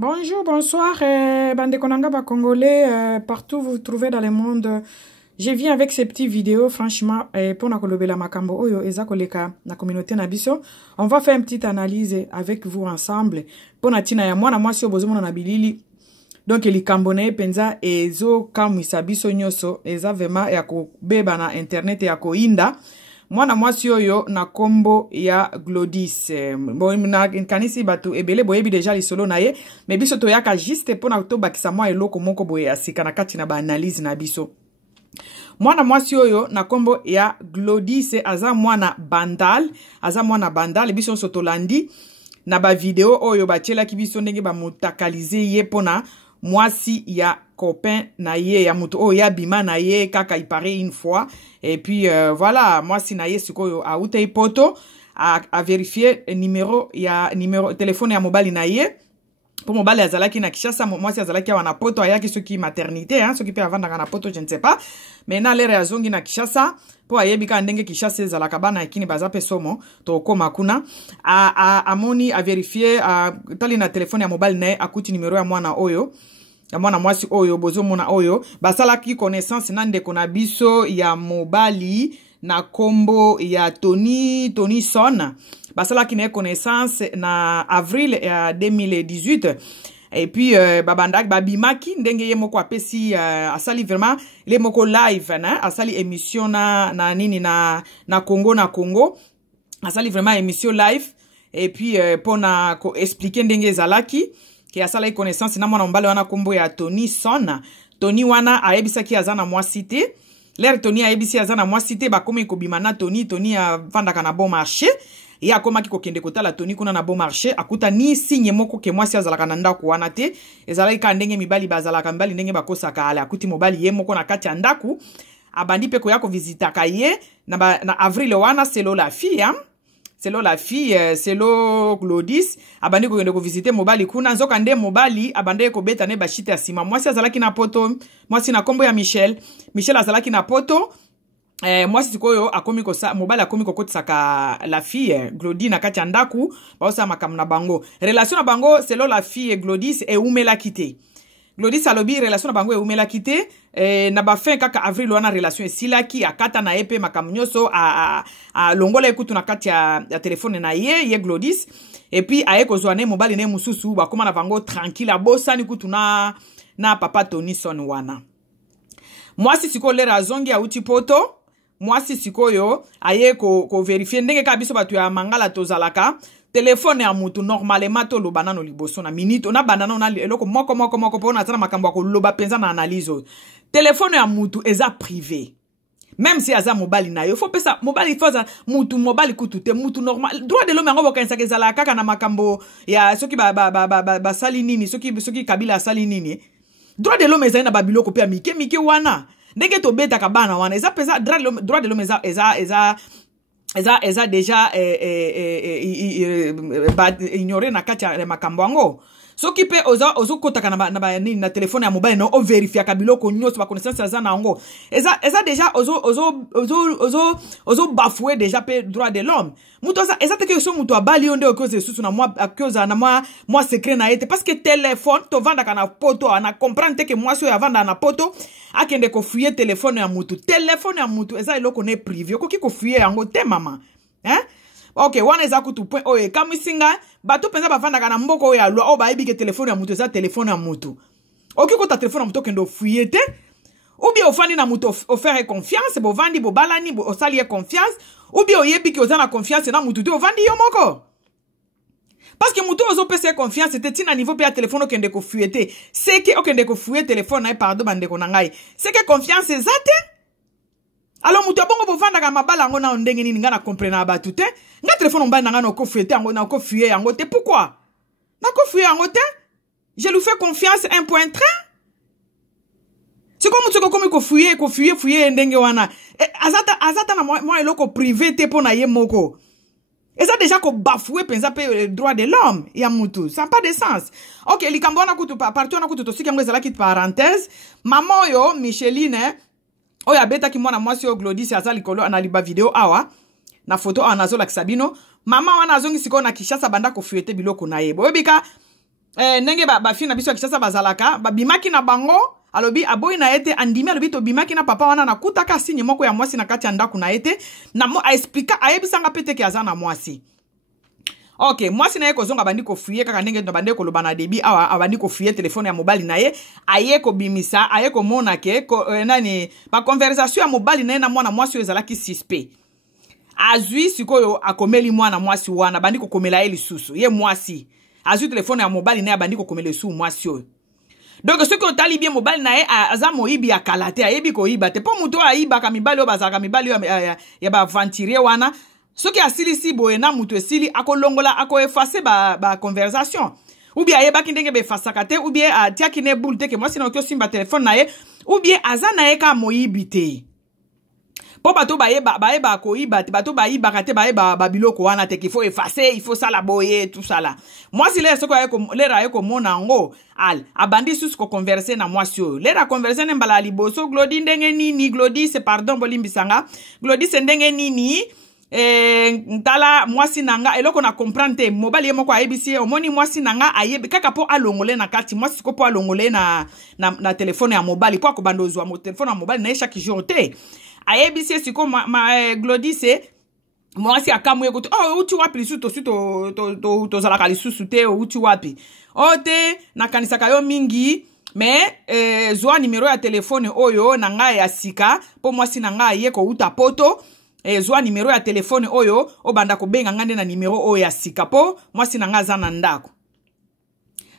Bonjour, bonsoir, bande konanga congolais, partout vous vous trouvez dans le monde. Je viens avec ces petites vidéos, franchement, pour na kolobela makambo oyo eza koleka na communauté na biso. On va faire une petite analyse avec vous ensemble. Pour na tina ya mwana mwasi obozomo na bilili. Donc likambo na penza ezo kamwisa biso nyoso eza vraiment ya kobeba na internet ya koinda. Mwana mwasi oyo na kombo ya Glodis. Na kanisi batu ebele boyebi deja lisolo na ye. Mais biso toyaka juste pona to bakisa mwa eloko moko boye asika na kati na ba analyse na biso. Mwana mwasi oyo na kombo ya Glodis aza mwana bandal. Aza mwana bandal biso sotolandi na ba video oyo batiela ki biso ndenge ba mutakalize ye pona mwasi ya copain na ye ya mutu o ya bima na ye kaka il paraît une fois et puis voilà mwasi na ye sikoyo a ute poto a vérifier numéro téléphone ya mobile na ye pour mobile azalaki na Kishasa mwasi azalaki wana poto ayaki soki maternité hein soki pe avanda na poto je ne sais pas mais na lere azongi na Kishasa po ayebika ndenge Kishasa ezalaka bana ekini baza pe somo to koma kuna amoni a vérifier tali na téléphone ya mobile na ye akuti numéro ya mwana oyo ya mwana mwasi oyo bozo mona oyo basalaki connaissance na ndeko na biso ya mobali na kombo ya Tony Son basalaki na connaissance na avril 2018 et puis babandak babimaki ndenge ye moko apesi asali vraiment le moko live na asali émission na nini na Congo asali vraiment émission live et puis pona ko expliquer ndenge ezalaki ki asala connaissance na mwana mbale wana kombo ya Tony Son. Tony wana ayebisaki azana mwasi te. L'air Tony ayebisi azana mwasi te bakomi kobima na Tony avandaka na bon marché. Ya akoma ki kokende kotala Tony kuna na bon marché akuta ni signe moko ke mwasi azalaka na ndako wana te. Ezalaki ka ndenge mibali bazalaka mbali ndenge bakosaka ale akuti mobali ye moko na kati ya ndaku abandi pe koya ko visitaka ye na avril wana selo la fille hein? Selo Glodis abandi ko ngende ko visiter mobali kuna nzoka nde mobali abande ko beta ne bashita sima mwasi azalaki na poto mwasi na kombo ya Michel azalaki na poto mwasi sikoyo akomi ko sa mobali akomi ko kotisaka la fille Glodis na kati ya ndaku baosa makam na bango relation na bango selo la fille Glodis e umela kite Glodis alobi relation na bango e umela kite na ba fin kaka avril wana relation esilaki akata na epe makamnyoso a longola ekutu na kati ya telefone na ye Glodis et puis aye kozwane mobali ne mususu ba koma na bango tranquille abosani kutu na papa Tony Son wana mwasi siko lera azongi auti poto mwasi sikoyo aye ko vérifier ndenge ka biso batu ya mangala tozalaka telefone ya mutu normalement to loba nano liboso na minute na bandana na eloko moko pona tana makambo ko loba penza na analyse telefone ya mutu eza privé même si aza mobali na yo faut pesa mobali faza mutu mobali kutute mutu normal droit de l'homme ngo bokanisa kezala kaka na makambo ya soki ba sali nini soki Kabila sali nini droit de l'homme eza na babiloko pe mike wana ndenge to beta ka bana wana eza pesa droit de l'homme eza déjà ignoré na kati ya makambo ango soki pe ozo kotaka na telefone ya mobile no o verifia kabiloko nyoso ba connaissance za na ango eza déjà ozo bafouer déjà pe droit de l'homme muto eza te ke so muto abali onde okoze susu na moi secret na ete parce que téléphone to vanda kana poto ana comprendre te ke moi so ya vanda na poto akende ko fouiller téléphone ya mutu eza eloko ne privé ko ki ko fouiller yango te mama hein. Ok, wana eza kutu point oye kamisinga bato penza bafandaka na mboko oyo alwa o bayebi ke telefone ya mutu eza telefone ya mutu. Ok ko ta telefone ya mutu kendo fouiller te ou bien ofandi na mutu offert confiance bo vandi bo balani bo osali confiance ou bien oyebi ke oza na confiance na mutu te ovandi yo moko. Parce que mutu ozo pese confiance te tina niveau pe ya telefone okende ko fouiller te. C'est que okende ko fouiller telefone na pardon bandeko na ngai. C'est que confiance ezate. Alors mutu bongo bovanda ka mabala ngo na ndenge nini nga na comprendre ba tout te nga téléphone mbana nga no ko fouetter ngo na ko fuyer yango te pourquoi na ko fuyer yango te je lui fais confiance 1.3 c'est comme mutu ko fuyer ndenge wana azata na moi eloko privé te pona ye moko eza déjà ko bafouer penza pe droit de l'homme ya mutu ça n'a pas de sens. OK likambo na kutu partout na kutu to siki ngo ezala ki parenthèse maman yo Micheline oya beta ki mwana mwasi yo Glodis azali kolo analiba video awa na photo anazo la kisabino mama wana azongi siko na Kishasa banda ko fuete biloko na ye boyebika ndenge ba fille na biso kishasa bazalaka ba bimaki na bango alobi aboyi na ete andimi alobi to bimaki na papa wana na kutaka signe moko ya mwasi na kati ya ndako na ete na mo explica ayebisanga pete ki aza na mwasi. Ok, mwasi na ye kozonga bandi ko fuye kaka ndenge to bandi ko loba na debi awa abandi ko fuye telefone ya mobali na ye aye ko bimisa aye ko mona ke nani ba conversation ya mobali na ye na mwana mwasi ezalaki suspect. Azui sikoyo akomeli mwana mwasi wana bandi ko komela ye lisusu ye mwasi azui telefone ya mobali na ye bandi ko komela su mwasi oyo. Donc ce que otali bien mobali na ye aza moyibi ya kalate ayebi ko yiba te po muto ayiba ka mibali o bazaka mibali ya ba aventurier wana. Ce qui a sili si boye na mutu esili akolongola ako effacer ba conversation ou bien ayeba kindenge be fasaka te ou bien atia kine boule te ke moi sino kyo simba téléphone na ye ou bien aza na ye ka moyibi te po bato bayeba ko yiba te bato bayiba te bayeba babiloko wana te qu'il faut effacer il faut ça la boye tout ça là moi si le soko le ko mona ngo al abandi sus ko converser na moi sio le ra converser ne mbala liboso Glody ndenge nini Glody c'est pardon bolimbisanga Glody c'est ndenge nini ntala mwasi nanga eloko na comprendre mobali ye moko ayebisi omoni mwasi nanga ayebi kaka po alongole na kati mwasi siko po alongole na telefone ya mobali po akobandozwa mo telefone ya mobali na chaque jour te ayebisi siko Glody se mwasi akamu yeko uti wapi lisu to zalaka lisusu te uti wapi ote na kanisa kayo mingi mais zwa numero ya telefone oyo nanga ya sika po mwasi nanga ye ko uta poto zwa numero ya telefone oyo obanda ko benga ngande na numero oyo ya sika po mwasi nanga za na ndako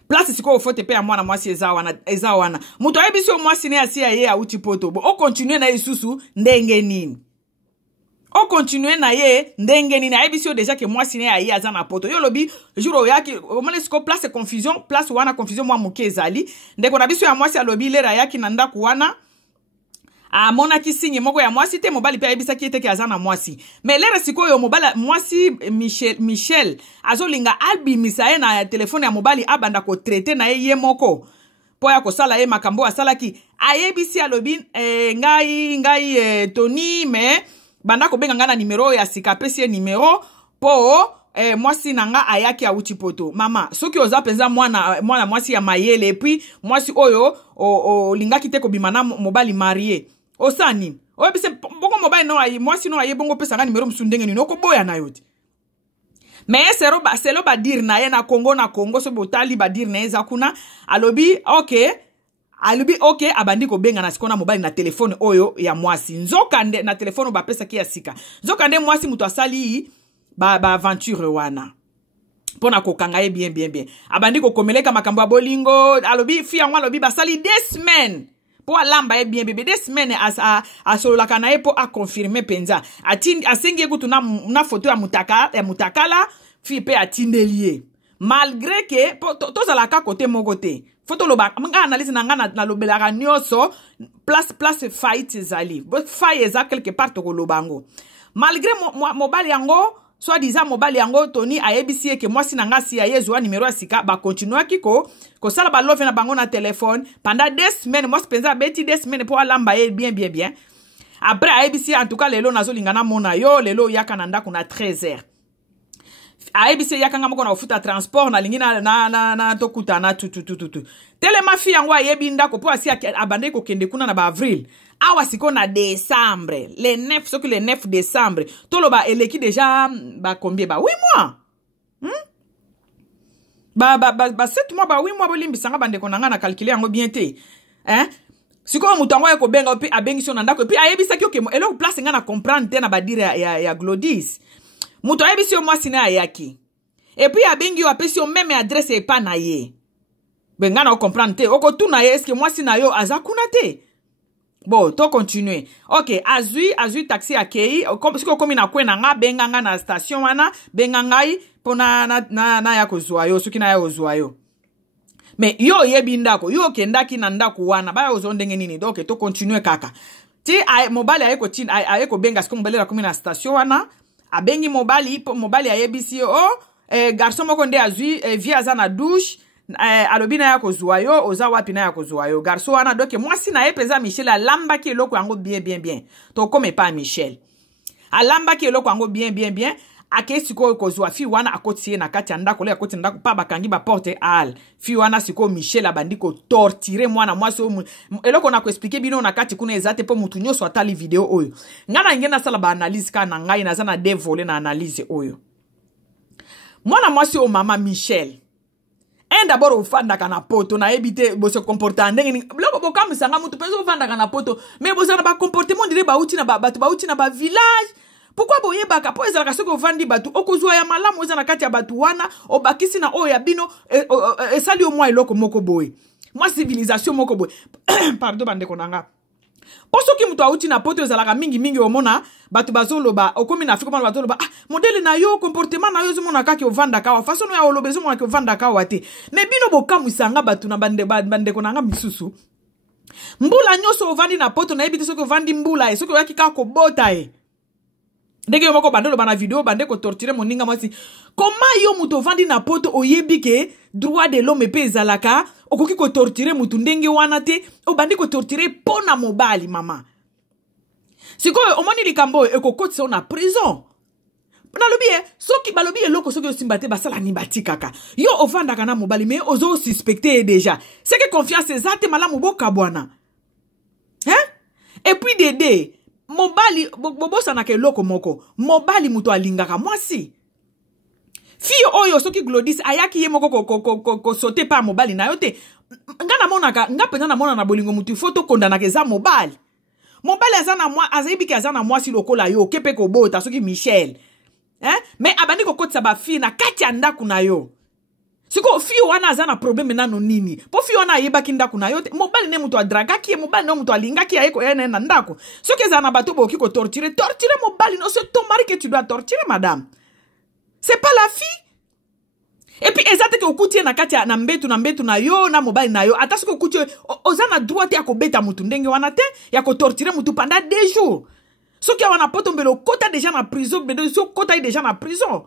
place siko ofote pe ya mwana mwasi eza wana muto ayebisi o mwasi ne asia ye ya uti poto bo o continue na isusu ndenge nini o continue na ye ndenge nini ayebisi o déjà que mwasi ne aye aza na poto yo lobi jour o yaki o mole siko place confusion place wana confusion mwa muke ezali ndeko na biso ya mwasi alobi lera yaki na ndako wana mona ki signe moko ya mwasi te mobali pe ayebisa ki ete ki aza na mwasi mais lera sikoyo mobali mwasi Michel azolinga albimisa ye na telefone ya mobali abanda ko traiter na ye moko po ya kosala ye makambo asalaki ayebisi alobi ngai Tony mais banda ko benga ngana numero ya sika pesi ye numero po mwasi nanga ayaki auti poto mama soki oza penza mwana mwasi ya mayele et puis mwasi oyo o lingaki te ko bimana mobali marié osani oyo bise bongo mobali no ayi mwasi no ayi bongo pesa ngani numero msundenge ni noko boya na yote mais selo ba dire na ye na Congo so botali ba dire na eza kuna alobi OK abandi ko benga na sikona mobali na telefone oyo ya mwasi nzokande na telefone ba pesa ki ya sika nzokande mwasi muto asali ba aventure wana pona ko kanga ye bien abandi ko komeleka makambo ya bolingo alobi fi yango alobi basali 2 semaines po alamba ye bien bébé 2 semaines asololaka na ye po a confirmer penza asengi kutu na photo ya mutakala fi pe atindelie malgré que tozalaka côté moko te photo loba nga analyse na nga na lobelaka nyoso place fight zali fight eza quelque part ko lobango malgré mobali yango soit disant mobali yango Tony ayebisi ye ke mwasi nanga si ya yezwa numero ya sika ba continue kiko ko sala ba love na bango na téléphone pendant 2 semaines mwasi penza beti 2 semaines po alamba ye bien après ayebisi en tout cas lelo nazolingana mona yo lelo yaka na ndako na 13h ayebisi yaka nga moko na ofuta transport na lingi na tokuta na tu telema fi yango ayebi ndako po asi abande ko kende kuna na ba avril awa siko na décembre le 9 soki le 9 décembre toloba eleki déjà ba combien ba 8 mois ba 7 mois ba 8 mois bolimbisanga bande ko nanga na calculer yango bien te siko mutango ya ko benga pe abengi so na ndako pe ayebisa ki okemo elo place nga na comprendre te na ba dire ya Glodys muto ayebisi o mwasi na ayaki et puis abengi yo apesi o même adresse e pa na ye benga na comprendre te oko tu na ye est-ce que mwasi na yo azakuna te. Bon, to continue. Ok, azui taxi akei. Siko komi na kwe na nga benga nga na station wana benga ngai po na ya kozwa yo suki na ya kozwa yo. Mais yo yebi ndako yo kendaki na ndako wana ba ozo ndenge nini donc to continue kaka. Ti mobali ayeko benga siko mobali la komi na station wana abengi mobali ayebisi garçon moko nde azui via za na douche alobi na ya kozwa yo oza wapi na ya kozwa yo garçon wana donc mwasi na ye peza Michel alamba ki eloko yango bien to comme pas Michel alamba ki eloko yango bien ake siko kozwa fi wana akotie na kati ndako le akoti ndako pa bakangi ba porte al fi wana siko Michel abandi ko torturer mwana mwasi o eloko na ko expliquer bino na kati kuna ezate po mutu nyoso atali video oyo ngana ngena sala ba analyse kana ngai na zana dévoiler na analyse oyo mwana mwasi o mama Michel d'abord ofanda kana poto na ebite bo se comporter ndenge loko bokamsanga mutu penso ofanda kana poto mais bo sana ba comportement dire ba uti na ba batu ba uti na ba village. Pourquoi boyebaka po ezalaka soki ovandi batu okozwa ya malamu eza na kati ya batu wana obakisi na oyo ya bino esali au moins eloko moko boye moi civilisation moko boye pardon bandeko nanga po soki mutu auti na poto ezalaka mingi omona batu bazoloba okomi na Afrika mona bazoloba modele na yo comportement na yo zomona kaki ovanda kawa façon ya olobezo mona ki ovanda kawa te mais bino bokamusanga batu na bandeko nanga misusu mbula nyoso ovandi na poto na ebite soki ovandi mbula soki oyaki kaka kobota ndenge yo moko bandolo bana video bande ko torturer moninga mwasi comment yo muto vandi na poto oyebi ke droit de l'homme pe ezalaka okoki ko torturer mutu ndenge wana te o bandi ko torturer pona mobali mama siko omoni likambo ekokotisa na prison nalobi soki balobi eloko soki osimbate basala ni batikaka yo ovanda kana mobali mais ozo suspecter déjà c'est que confiance ezate malamu boka bwana et puis Dédé mobali bobosa na ke loko moko mobali muto alingaka mwasi fille oyo soki Glodis ayaki ye moko ko sauter pa mobali na yo te ngana monaka ngapena na mona na bolingo mutu photo kondana ke za mobali azana mwa azebiki azana mwasi lokola yo kepe ko bota soki Michel mais abandi ko kotsa ba fille na kati ndaku na yo siko fille wana azana problème nano nini po fille wana yebaki ndaku na yo te mobali ne mutu adraga ki mobali ne mutu alingaki ayeko yena na ndaku soki ezana bato boki ko torturer mobali no c'est ton mari que tu dois torturer madame c'est pas la fille et puis ezate ke okutie na kati na mbetu na yo na mobali na yo ata soki okutie ozana droit ya ko beta mutu ndenge wana te ya ko torturer mutu pendant 2 jours soki wana poto mbelo kota déjà na prison bedo so kota déjà na prison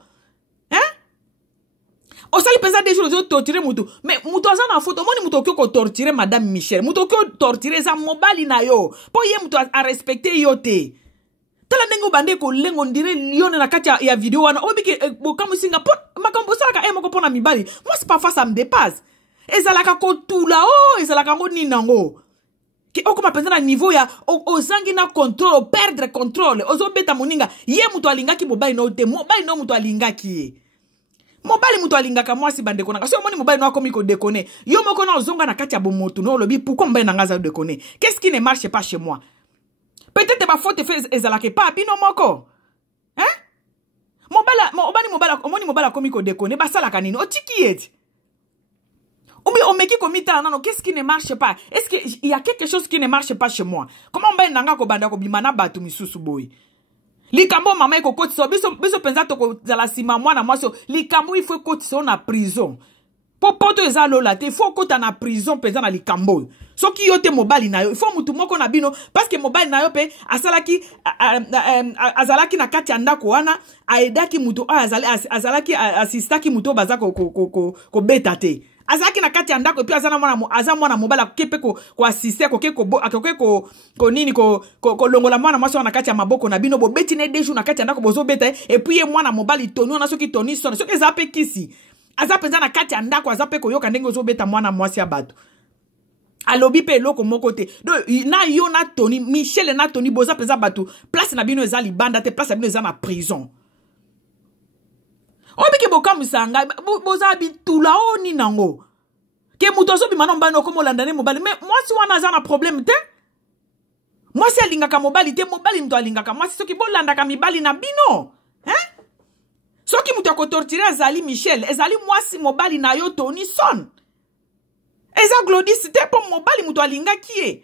osali pesa des jours torturer mutu mais mutu azana photo moni mutu ko torturer madame Michel mutu ko torturer za mobali na yo po ye mutu a respecter yo te tala ndengo bande ko lengo ndire lione na kati ya video wana obiki bokamusinga po makambo salaka moko pona mibali moi c'est pas ça me dépasse ezalaka ko tula ezalaka ngo ninango ki okoma penza na niveau ya ozangi na contrôle perdre contrôle ozobeta moninga ye mutu alingaki mobali no te mobali no mutu alingaki mobali mutu alingaka mwasi bandeko nanga so moni mobali no akomi ko déconner yo moko na ozonga na kati ya bomotu no lobi pourquoi mobali nanga za déconner qu'est-ce qui ne marche pas chez moi peut-être ba faute fait ezalaka pas bino moko mobali mobali akomi ko déconner basala kanini otiki eti on meki komita non qu'est-ce qui ne marche pas est-ce qu'il y a quelque chose qui ne marche pas chez moi comment mobali nanga ko banda ko bimana batu misusu boy likambo mama eko kotiso biso penza toko zala sima mwana mwaso likambo il faut kotiso na prison poto eza lola te faut kota na prison penza na likambo soki yo te mobali na yo il faut mutu moko na bino parce que mobali na yo pe azalaki na kati ya ndako wana aedaki mutu azalaki assistaki mutu baza ko beta te azaki na kati ya ndako puis aza mwana mobali akepe ko assiste ko nini ko longola mwana mwasi na kati ya maboko na bino bo beti ne deju na kati ya ndako bozo beta et puis mwana mobali toni na soki toni son soki zape kisi azapenza na kati ya ndako azape ko yoka ndenge ozo beta mwana mwasi ya bato alobi pe loko moko te donc na yo na Tony Michel na Tony boza penza bato place na bino eza libanda te place na bino eza na prison obiki bokamusanga boza bitula oni nango ke muto so bimano mbano ko molandane mobali mais mwasi wana aza na problème te mwasi alingaka mobali te mobali mto alingaka mwasi soki bolandaka mibali na bino soki muto ko torturer azali Michel ezali mwasi mobali na yo Tony son eza Glodis te po mobali muto alingaki e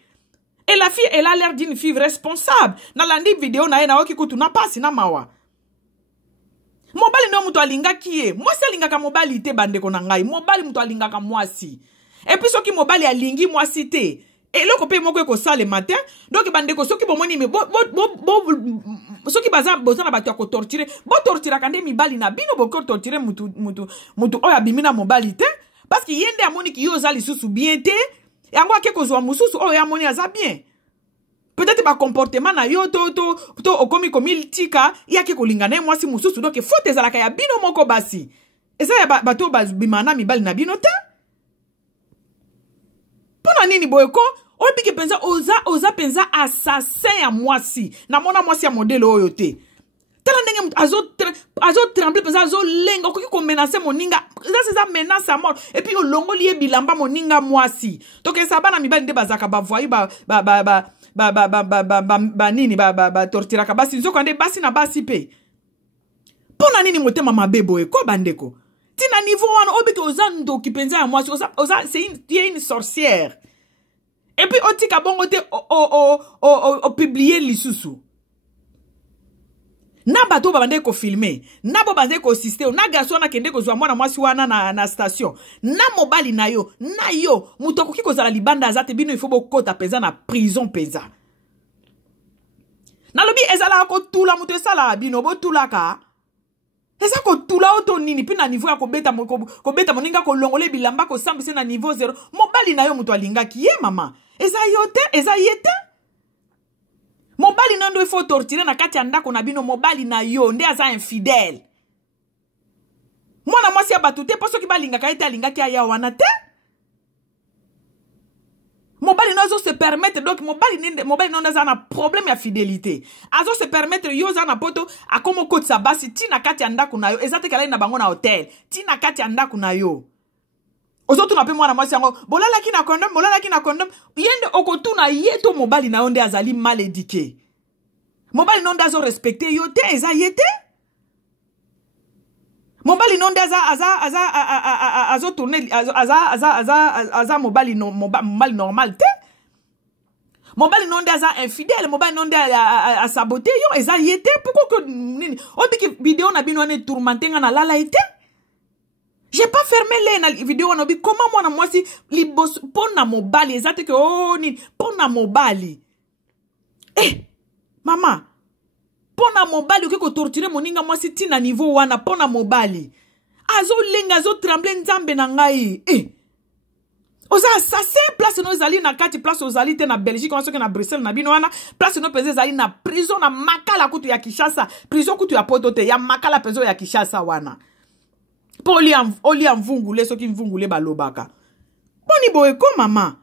et la fille elle a l'air d'une fille responsable na landi vidéo na ena oki kutu na pasi na mawa mobali no muto alingaki e mwasi alingaka mobali te bandeko na ngai mobali muto alingaka mwasi et puis soki mobali alingi mwasi te et loko pe moko ko sale matin donc bandeko soki bomoni me soki baza bozana bato ko torturer bo torturer kande mibali na bino bo ko torturer mutu oya bimina mobali te parce que yende amoni ki yo zali susu bien te yango ake ko zwa mususu oya amoni aza bien Peut-être ba comportement na yo to okomi komi tika yaki kolingana mwasi mususu donc faut ezalaka ya bino moko basi. Eza ya bato bimana mibali na bino te. Pona nini boyeko obiki penza oza penza assassin ya mwasi. Na mona mwasi ya modele oyo te. Tala ndenge azo tremble penza azo lenga okoki ko menacer moninga. C'est ça menace à mort. Et puis olongo lié bilamba moninga mwasi. Donc esa bana mibali nde bazaka ba voyi nini tortira ka basi nzoko ande basi na basi pe. Pona nini motema mabebo e ko bandeko. Tina niveau wana obiki ozando ki penza ya mwasi oza c'est une sorcière. Et puis otika bongo te o publier lisusu. Na bato babande ko filmer, na bo bande ko assisté, na garçon na kende ko zwa mwana mwasi wana na station. Na mobali na yo, muto koki ko zala libanda azate bino il faut bokota peza na prison peza. Na lobi ezala ko tula muto esala bino bo tulaka. Eza ko tula oto nini pi na niveau ya ko beta moninga ko longole bilamba ko sambise na niveau 0. Mobali na yo muto alinga ki ye mama. Eza yete. Mobali nando il faut torturer na kati ya ndako na bino mobali na yo nde aza infidèle. Mwana mwasi ya batute poso ki balinga kaite alinga ki aya wana te. Mobali nazo se permettre donc mobali nando aza na problème ya fidélité. Azo se permettre yo za na poto akomo kotsa basi tina kati ya ndako na yo ezate kala na bango na hotel tina kati ya ndako na yo. Ozotu na pe mwana mwasi yango bolala ki na condom yende okotuna yeto mobali na onde azali mal éduqué. Mobali nonde azo respecter yo te eza yete. Mobali nonde azo tourner aza mobali normal te. Mobali nonde aza infidèle, mobali nonde a saboter yo eza yete. Pourquoi que nini obiki vidéo na bino ne tourmenter na lala ete? J'ai pas fermé les vidéos na bi comment moi na mwasi libos pona mobali ezate que oh ni pona mobali. Mama pona mobali okiko torturer moninga mwasi tina niveau wana pona mobali. Azo lenga azo tremble nzambe na ngai. Oza assassin place no zali na kati place ozali te na Belgique on soki na Bruxelles na bino wana place no peze zali na prison na makala kutu ya Kinshasa prison kutu ya poto te ya makala prison ya Kinshasa wana. Po oli mvungule soki mvungule balobaka. Boni boyeko mama.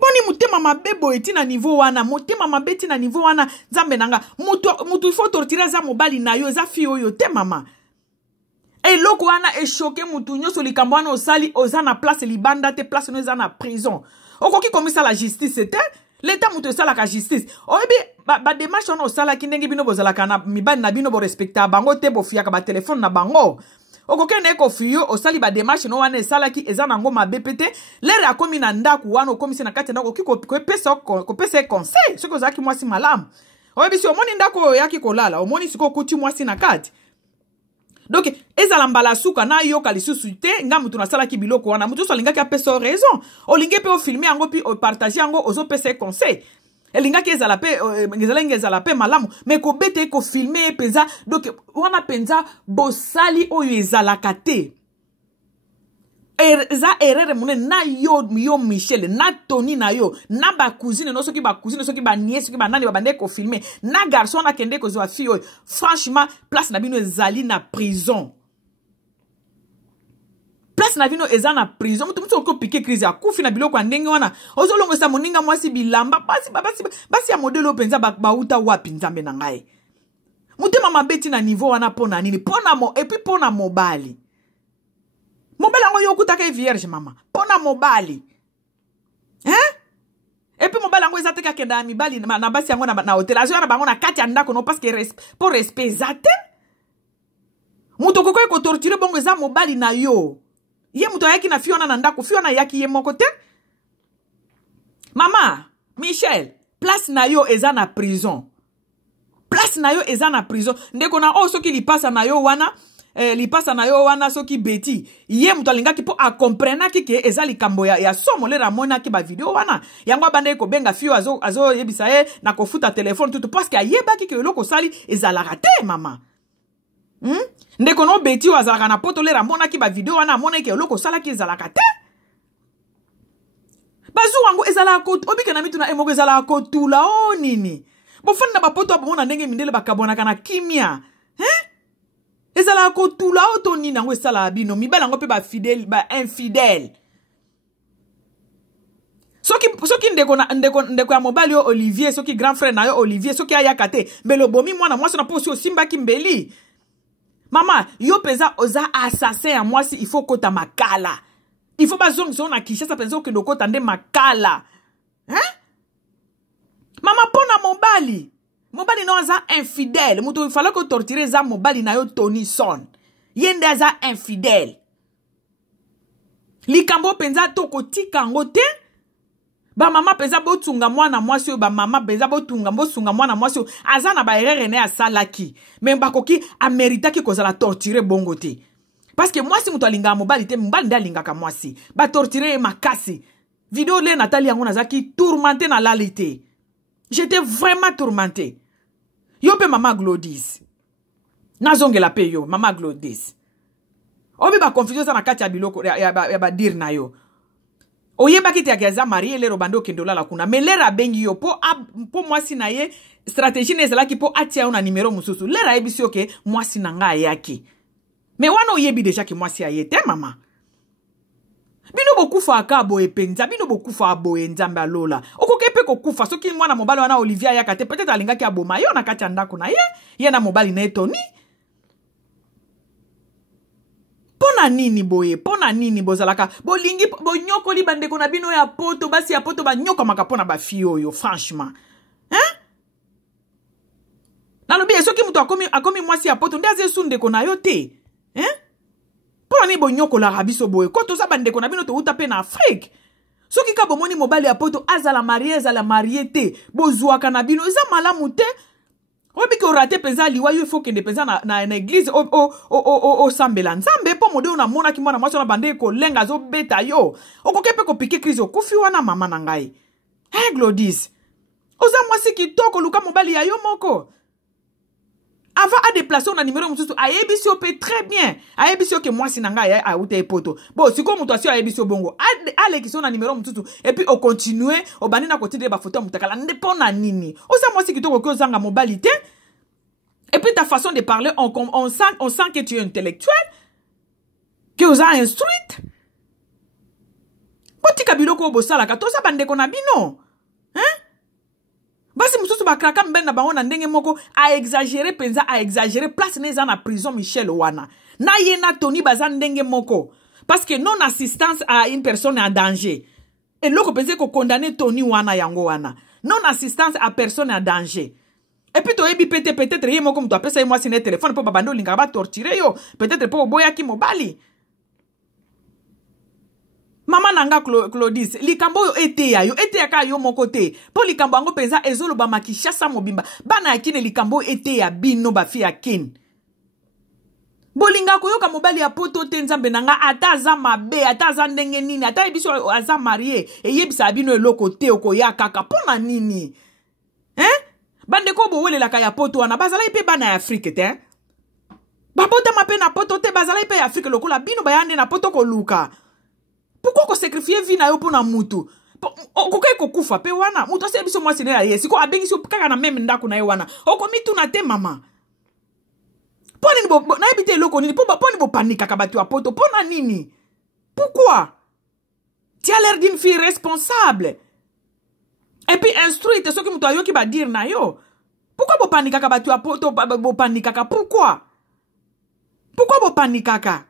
Boni mutema mabebo eti na niveau wana, mutema mabeti na niveau wana, nzambe nanga, mutu faut torturer za mobali na yo, za fi oyo te mama. E loko wana e choqué mutu nyoso likambo wana osali oza na place libanda te place no eza na prison. Okoki komisa la justice te, l'État mutu esala ka justice. Oyebi ba démarche on osala ki ndenge bino bozalaka na mibali na bino bo respecta bango te bo fiaka ba téléphone na bango. Okokende ko fiyo osali ba démarche no wana esala ki eza nango mabepete lere akomi na ndaku wana okomisi na kati ndako ko pesa conseil soko zaki mwasi malamu. Oyebi si omoni ndako yaki kolala omoni siko kuti mwasi na kati. Donc ezala mbala suka na yo kalisusu te nga mutu na sala ki biloko wana mutu so lingaki apesa raison olinge pe o filmer yango pi o partager yango ozo pesa conseil elinga ki ezala pe malamu mais ko bete ko filmer penza donc wana penza bosali oyo ezalaka te eza erreur mune na yo Michel na Tony na yo na ba cousine no soki ba cousine soki ba nièce soki ba nani ba bande ko filmer na garçon na kende ko zo fi oyo franchement place na bino ezali na prison place na bino eza na prison mutu ko piquer crise akufi na biloko ndenge wana ozolongo sa moninga mwasi bilamba basi ya modelo penza ba uta wapi nzambe na ngai mutema mabeti na niveau wana pona nini pona et puis pona mobali mobali ango yo kutaka vierge mama pona mobali et puis mobali ango ezate ka kenda mibali na basi yango na hotel azo na bango na kati ya ndako no parce que pour respect zate mutu ko torturer bongo eza mobali na yo ye mutu yaki na fiona na ndako fiona yaki ye moko te mama Michel place na yo eza na prison place na yo eza na prison ndeko na o soki lipasa na yo wana soki beti ye mutu alingaki po a comprendre ki eza likambo ya somo le ramona ki ba video wana yango bande ko benga fio azo yebisa ye na ko futa telefone tout parce que ayebaki ke loko sali ezalaka te mama ndeko no beti wazalaka na poto le ramona ki ba video wana amona ke loko sala ki ezalaka te bazu wango ezala ko obike na mitu na emoko ezala ko tula o nini bofanda bapoto abomona ndenge mindele bakabona kana kimia ezala ko tula o to nini ngo esala bino mibala ngo pe ba fidèle ba infidèle soki ndeko ya mobali yo Olivier soki grand frère na yo Olivier soki ayakate mbelo bomi mwana mwasi na posi osimba kimbeli mama yo peza oza assassin ya mwasi il faut kota makala il faut bazong so na Kinshasa penza okendo kota nde makala mama pona mobali no aza infidèle muto fala ko torturer za mobali na yo Tony Son yende aza infidèle likambo penza to kotika ngote ba mama penza botunga mwana mwasi yo ba mama penza botunga bosunga mwana mwasi yo aza na ba erreur ne asalaki mais bakoki ameritaki kozala torturer bongo te parce que mwasi muto alinga mobali te mobali nda alingaka mwasi ba torturer makasi vidéo le Nathalie yango nazaki tourmenté na lalité j'étais vraiment tourmenté yo pe mama Glodis nazongela pe yo mama Glodis obi ba confusion na kati ya biloko ya ba dire na yo oyeba kiti ya gaza marié lero bando kendola la kuna mais lera bengi yo po mwasi na ye stratégie nezala ki po atia una numéro mususu lera ebisi oke mwasi na nga yaki mais wana oyebi déjà ki mwasi ayete mama bino bokufa akabo epenza bino bokufa aboye nzambe alola okoke pe kokufa soki mwana mobali wana Olivier yakate peut-être alingaki aboma yo na kati ya ndako na ye na mobali na Tony pona nini boye pona nini bozalaka bolingi bonyokoli bandeko na bino ya poto basi ya poto banyoka makapona ba fio yo franchement nalobi soki muto akomi mwasi ya poto ndaze sundeko na yo te pona ni bonyoko la rabiso boye koto sa bandeko na bino to uta pe na Afrique soki ka bomoni mobali ya poto azala marié te bozwaka na bino eza malamu te obi ko rate penza liwa yo faut kende penza na église o sambela nzambe po mode na mona ki mwana mwasi na bande ko lenga zo beta yo okoke pe ko piquer crise okufi wana mama na ngai Glodis oza mwasi kitoko luka mobali ya yo moko avant à déplacer on a numéro mususu ayebisio pe très bien ayebisio ke mwasi na ngai a uta epoto bon siko muto asio ayebisio bongo ale ki on a numéro mususu et puis on continue o bani na côté de ba photo mutakala ndepona nini oza mwasi kitoko ko zanga mobilité et puis ta façon de parler on sent que tu es intellectuel que oza instruite botika biloko bosala ka toza bandeko na bino basi mususu bakraka mbena bango na ndenge moko a exagérer place neza na prison Michel wana na ye na Tony baza ndenge moko parce que non assistance à une personne en danger et loko penser ko condamner Tony wana yango wana non assistance à personne en danger et puis to ebi peut-être ye moko mto apesa moi sine téléphone po babando linga ba torturer yo peut-être po boya ki mobali mama nanga Claudis likambo yo ete ya ka yo moko te po likambo ango penza ezolo ba makishasa mobimba bana yakine likambo ete ya bino ba fi yakine bolinga koyoka mobali ya poto te nzambe nanga ataza mabe ataza ndenge nini ata ebiso aza marié eyebisa bino eloko te okoya kaka pona nini bandeko bowelela ka ya poto wana bazala ipe bana ya Afrique te babota mape na poto te bazala ipe ya Afrique lokola bino bayande na poto ko luka. Pourquoi ko sacrifier vie na yo pona mutu? Okoke ko kufa pe wana. Mutu ase biso mwasi na ye. Siko abengi so kaka na meme ndako na ye wana. Okomi tu na te mama. Poni ni bo na ebite loko nini? Poni bo panika ka batu apoto. Pona nini? Pourquoi? Tu as l'air d'une fille responsable. Et puis instruite ce que mutu ayo ki ba dire na yo. Pourquoi bo panika ka batu apoto bo panika ka? Pourquoi? Pourquoi bo panika ka?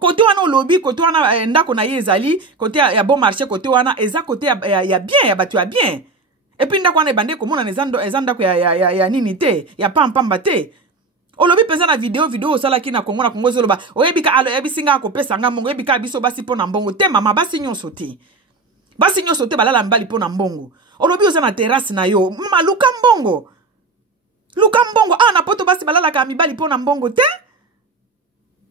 Côté wana olobi côté wana ndako na ye ezali côté ya bon marché côté wana eza côté ya bien ya batu ya bien et puis ndako wana ebande komona ezandako ya nini te ya pamba te olobi penza na video osala ki na Kongo zoloba oyebika alo ebisinga akopesa nga mbongo ebika biso basi pona mbongo te mama basi nyonso te balala mbali pona mbongo olobi oza na terrasse na yo mama luka mbongo na poto basi balala ka mibali pona mbongo te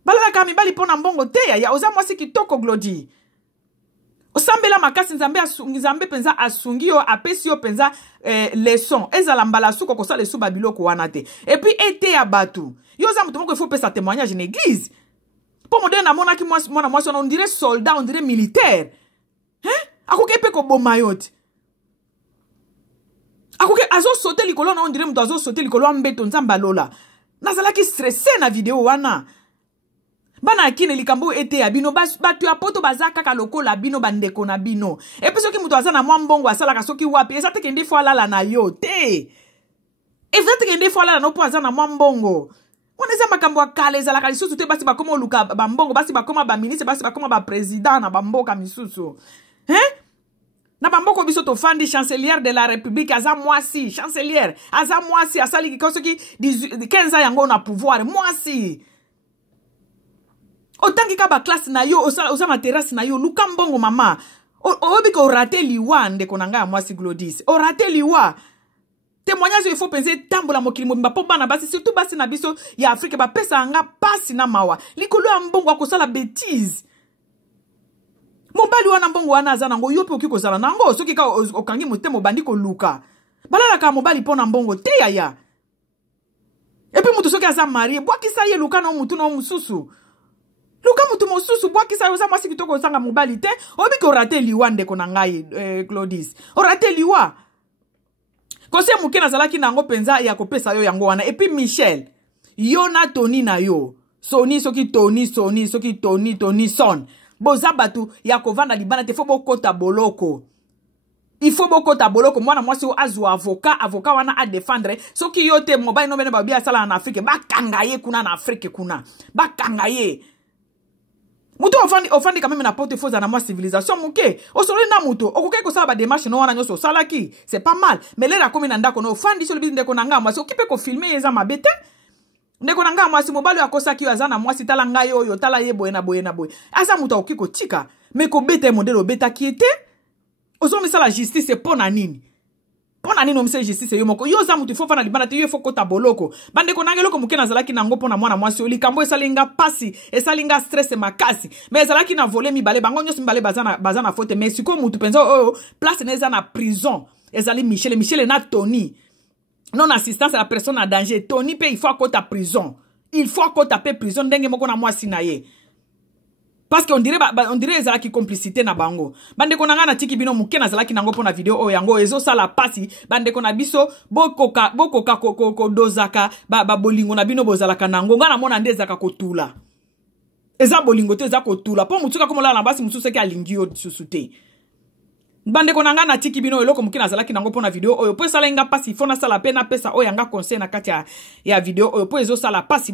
balala ka mibali pona mbongo te ya oza mwasi kitoko Glodi osambela makasi nzambe penza asungi yo apesi yo penza leçon ezala mbala suko ko sala suba biloko wana te et puis ete ya batu yo za mutu moko il faut pesa témoignage en église po moderne na mona ki mwana mwasi on dirait soldat on dirait militaire Akoke pe ko boma yote. Akoke azo sauter likolo na on dirait muto azo sauter likolo ambeto nzamba lola. Nazalaki stressé na video wana. Bana akine likambo ete ya bino batu ya poto bazaka ka lokola bino bandeko na bino. E puis soki muto azana mwa mbongo asala ka soki wapi eza teke ndi fois lala na yo te. Eza teke ndi fois lala no po azana mwa mbongo. Oneza makambo akale ezalaka lisusu te basi bakoma oluka bambongo basi bakoma ba ministre basi bakoma ba président na bamboka misusu. Na bamboko biso to fandi chancelière de la République aza mwasi chancelière aza mwasi asali kosoki 15 ans yango na pouvoir mwasi. Otangi ka ba classe na yo osa na terrasse na yo luka mbongo mama. Obi ko rate liwa ndeko nanga mwasi Glodis. O rate liwa. Témoignage il faut penser tambola mokili mobimba po bana basi surtout basi na biso ya Afrique ba pesa anga pasi na mawa. Likolo ya mbongo akosala bêtise. Mobali wana mbongo wana aza nango yo pe okiko zala nango soki ka okangi motemo bandi ko luka. Balala ka mobali pona mbongo te yaya. Et puis mutu soki aza marié bwakisa ye luka no mutu no mususu. Luka mutu mosusu bwakisa yo za mwasi kitoko sanga mobali te obi ko rate liwa ndeko na ngai Glodis. O rate liwa. Kose muke nazalaki nango penza ya kopesa yo yango wana. Et puis Michel yo na Tony na yo. Soni soki Tony Soni soki Tony Son. Boza batu ya kovanda libana te fobo kota boloko. Il faut beaucoup ta boloko mwana mwasi o azu avocat wana a défendre soki yo te mobile no bene ba bia sala na Afrique ba kangaye kuna na Afrique kuna. Ba kangaye. Muto ofandi quand même na porte fausse na moi civilisation muke. Osolo na muto okoke ko sala ba démarche no wana nyoso salaki. C'est pas mal. Mais lera komi na ndako no ofandi so libinde ko nanga mwasi okipe ko filmer eza mabete. Ndeko nanga mwasi mobali akosaki azana mwasi tala ngai oyo tala ye boye na boye. Asa muta okiko tika me ko beta modelo beta kiete. Ozo misa la justice pona nini? Pona nini omisa justice yo moko. Yo za mutu fo fana libana te yo fo kota boloko. Bande ko nangelo ko mukena zalaki nango pona mwana mwasi oli kambo esalinga pasi, esalinga stress makasi. Me ezalaki na voler mi bale bango nyoso mi bale bazana faute mais siko mutu penza place neza na prison. Ezali Michel na Tony. Non assistance à la personne en danger. Tony pe il faut à prison. Il faut à prison dengue moko na mwasi na ye. Parce qu'on dirait ezalaki complicité na bango. Bande ko nanga na tiki bino muke na zalaki nango pona video o yango ezo sala pasi bande ko na biso bokoka ko dozaka ba bolingo na bino bozalaka nango ngana mona ndezaka kotula. Eza bolingo te eza kotula. Po mutuka komola na basi mususu ke alingi yo susute. Bande ko nanga na tiki bino eloko muke na zalaki nango pona video oyo po sala nga pasi fona sala pena pesa o yanga conseil na kati ya video oyo po ezo sala pasi